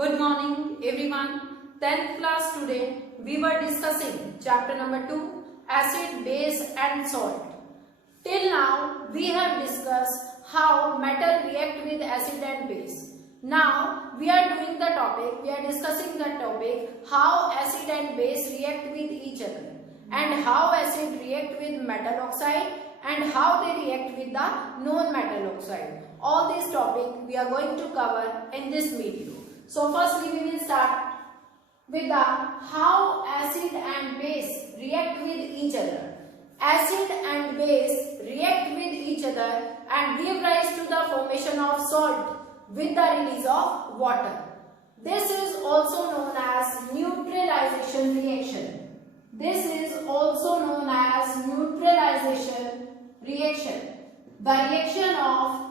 Good morning everyone. 10th class today we were discussing chapter number 2, acid, base and salt. Till now we have discussed how metal react with acid and base. Now we are discussing the topic how acid and base react with each other and how acid react with metal oxide and how they react with the non-metal oxide. All these topics we are going to cover in this video. So firstly we will start with the how acid and base react with each other. Acid and base react with each other and give rise to the formation of salt with the release of water. This is also known as neutralization reaction. This is also known as neutralization reaction. The reaction of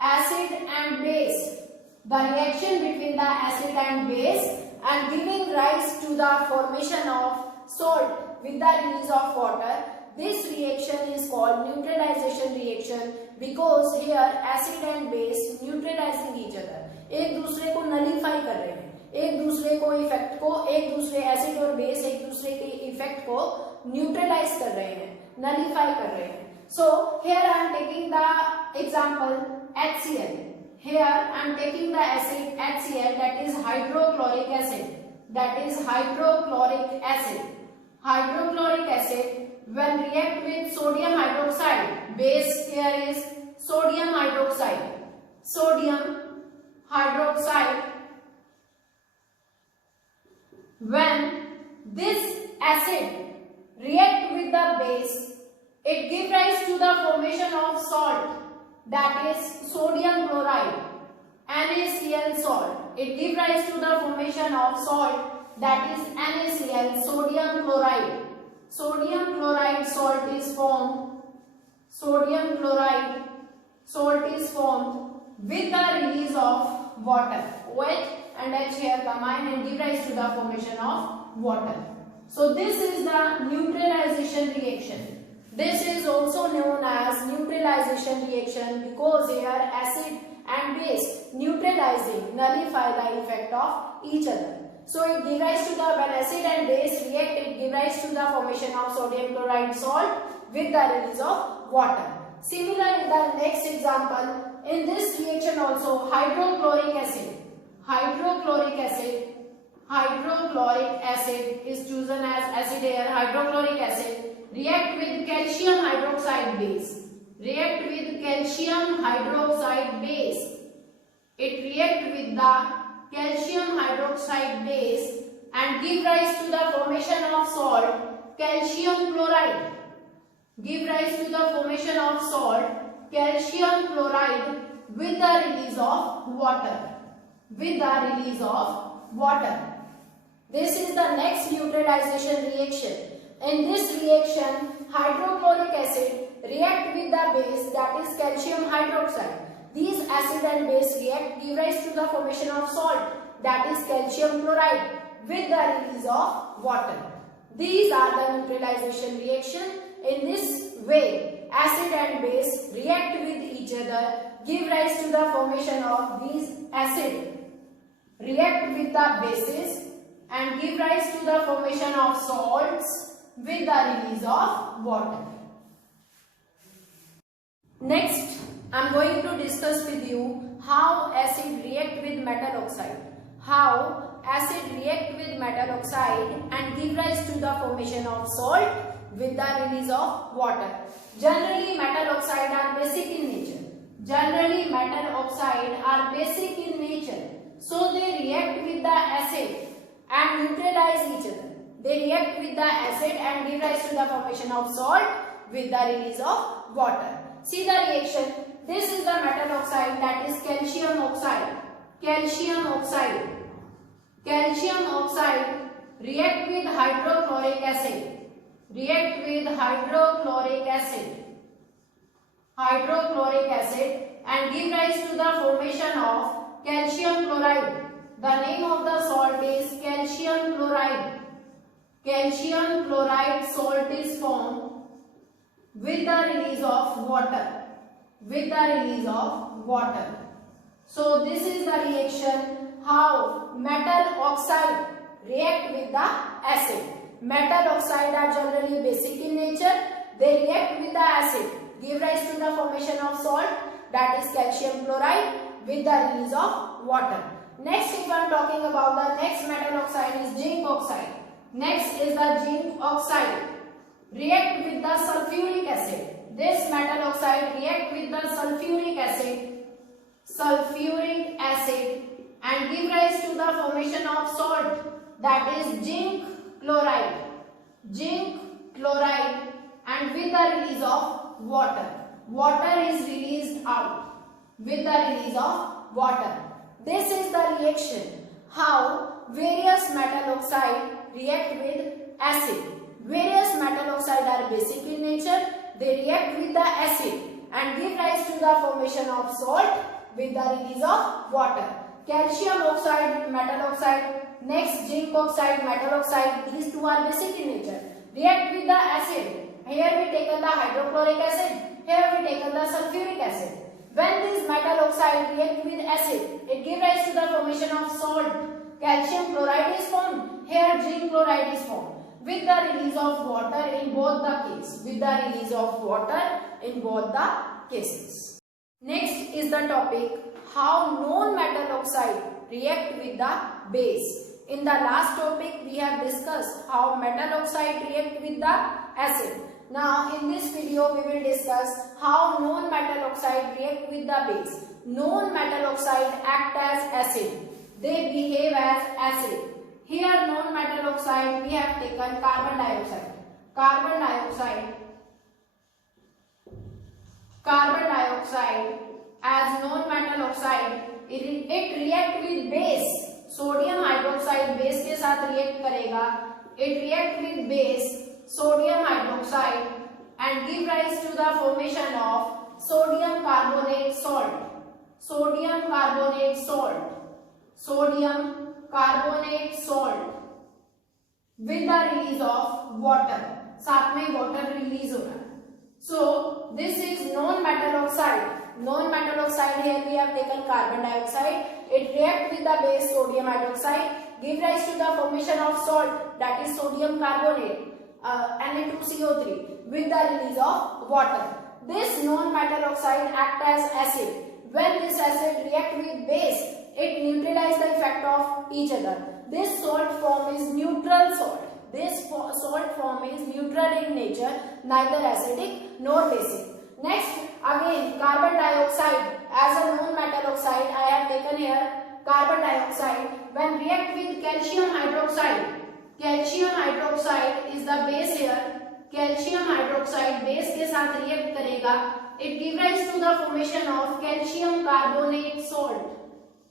acid and base. The reaction between the acid and base and giving rise to the formation of salt with the release of water. This reaction is called neutralization reaction because here acid and base neutralizing each other. एक दूसरे को nullify कर रहे हैं, एक दूसरे को effect को, एक दूसरे एसिड और बेस एक दूसरे के इफेक्ट को न्यूट्रलाइज कर रहे हैं, नलीफाई कर रहे हैं. So here I am taking the example HCl. Here I am taking the acid HCl, that is hydrochloric acid. That is hydrochloric acid. Hydrochloric acid when react with sodium hydroxide, base here is sodium hydroxide. Sodium hydroxide. When this acid react with the base, it gives rise to the formation of salt, that is sodium chloride, NaCl salt. It gives rise to the formation of salt, that is NaCl, sodium chloride. Sodium chloride salt is formed. Sodium chloride salt is formed with the release of water. OH and H here combine and give rise to the formation of water. So this is the neutralization reaction. This is also known as neutralization reaction because here acid and base neutralizing, nullify the effect of each other. So it gives rise to the, when acid and base react, it gives rise to the formation of sodium chloride salt with the release of water. Similar in the next example, in this reaction also hydrochloric acid. Hydrochloric acid. Hydrochloric acid is chosen as acid here. Hydrochloric acid react with calcium hydroxide base. React with calcium hydroxide base. It react with the calcium hydroxide base and give rise to the formation of salt, calcium chloride. Give rise to the formation of salt, calcium chloride with the release of water. With the release of water. This is the next neutralization reaction. In this reaction, hydrochloric acid react with the base, that is calcium hydroxide. These acid and base react, give rise to the formation of salt, that is calcium chloride with the release of water. These are the neutralization reaction. In this way, acid and base react with each other, give rise to the formation of these acid, react with the bases and give rise to the formation of salts with the release of water. Next, I am going to discuss with you how acid react with metal oxide. How acid react with metal oxide and give rise to the formation of salt with the release of water. Generally, metal oxide are basic in nature. Generally, metal oxide are basic in nature. So they react with the acid and neutralize each other. They react with the acid and give rise to the formation of salt with the release of water. See the reaction. This is the metal oxide, that is calcium oxide. Calcium oxide. Calcium oxide react with hydrochloric acid. React with hydrochloric acid. Hydrochloric acid and give rise to the formation of calcium chloride. The name of the salt is calcium chloride. Calcium chloride salt is formed with the release of water. With the release of water. So this is the reaction how metal oxide react with the acid. Metal oxide are generally basic in nature. They react with the acid, give rise to the formation of salt, that is calcium chloride, with the release of water. Next, if I am talking about the next metal oxide is zinc oxide. Next is the zinc oxide. React with the sulfuric acid. This metal oxide react with the sulfuric acid and give rise to the formation of salt, that is zinc chloride and with the release of water. Water is released out with the release of water. This is the reaction how various metal oxide react with acid. Various metal oxide are basic in nature. They react with the acid and give rise to the formation of salt with the release of water. Calcium oxide, metal oxide, next zinc oxide, metal oxide, these two are basic in nature. React with the acid. Here we taken the hydrochloric acid, here we taken the sulfuric acid. When these metal oxide react with acid, it gives rise to the formation of salt. Calcium chloride is formed, here zinc chloride is formed. With the release of water in both the cases. With the release of water in both the cases. Next is the topic how non-metal oxide react with the base. In the last topic we have discussed how metal oxide react with the acid. Now in this video we will discuss how non-metal oxide react with the base. Non-metal oxide act as acid. They behave as acid. Here non-metal oxide we have taken carbon dioxide. Carbon dioxide as non-metal oxide, it react with base. Sodium hydroxide base के साथ react करेगा. It react with base sodium hydroxide and give rise to the formation of sodium carbonate salt. Sodium carbonate salt with the release of water. साथ में water release हो रहा है. So this is non-metal oxide. Non-metal oxide, here we have taken carbon dioxide. It react with the base sodium hydroxide, give rise to the formation of salt, that is sodium carbonate, Na2CO3, with the release of water. This non-metal oxide act as acid. When this acid react with base, it neutralize the effect of each other. This salt form is neutral salt. This salt form is neutral in nature, neither acidic nor basic. Next, again carbon dioxide as a non-metal oxide. I have taken here carbon dioxide. When react with calcium hydroxide is the base here. Calcium hydroxide base के साथ react करेगा. It gives rise to the formation of calcium carbonate salt.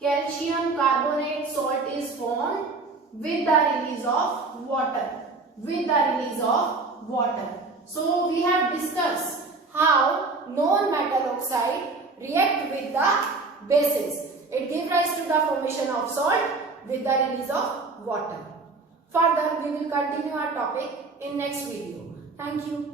Calcium carbonate salt is formed with the release of water. So we have discussed how non-metal oxide react with the bases. It gives rise to the formation of salt with the release of water. Further, we will continue our topic in next video. Thank you.